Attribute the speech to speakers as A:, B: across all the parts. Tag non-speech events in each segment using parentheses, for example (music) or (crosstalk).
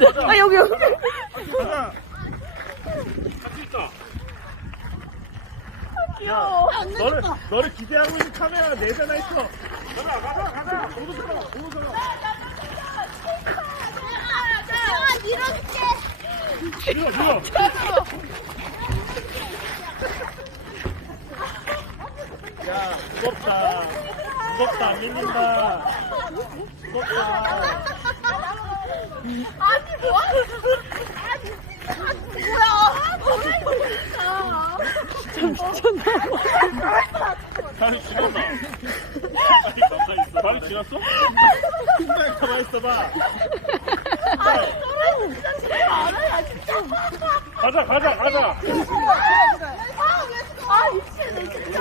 A: 있는데. 아, 여기, 여기.
B: 가자. 같이 있어.
A: 귀여워.
B: 너를 너를 기대하고 있는 카메라 네 대나 있어. 가자 가자 가자. 오도 들어 오도 들어.
C: 아, 밀어줄게.
B: 들어 들어. 야 무겁다. 무겁다 안 밀린다. 무겁다.
C: 아니, 뭐? 아니, 뭐야?
B: 아니 가만히 있어. 다리 지났어? (laughs) 순간 가만히 있어봐.
C: 아니, 저런 진짜 싫어. 안 해, 진짜.
B: 가자 가자 가자.
C: 아, 왜, 아, 미치겠네, 진짜.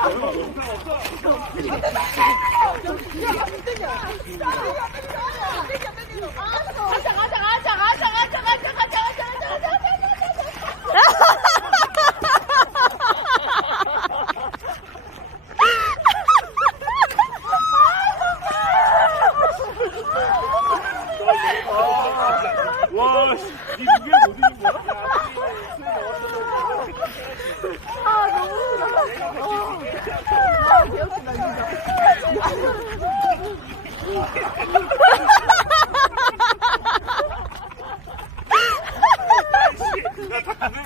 B: 와, 씨, 이게 못 이긴 거야?
C: 아, 너무 웃겨. 아, 개웃기다, 진짜. 나 다들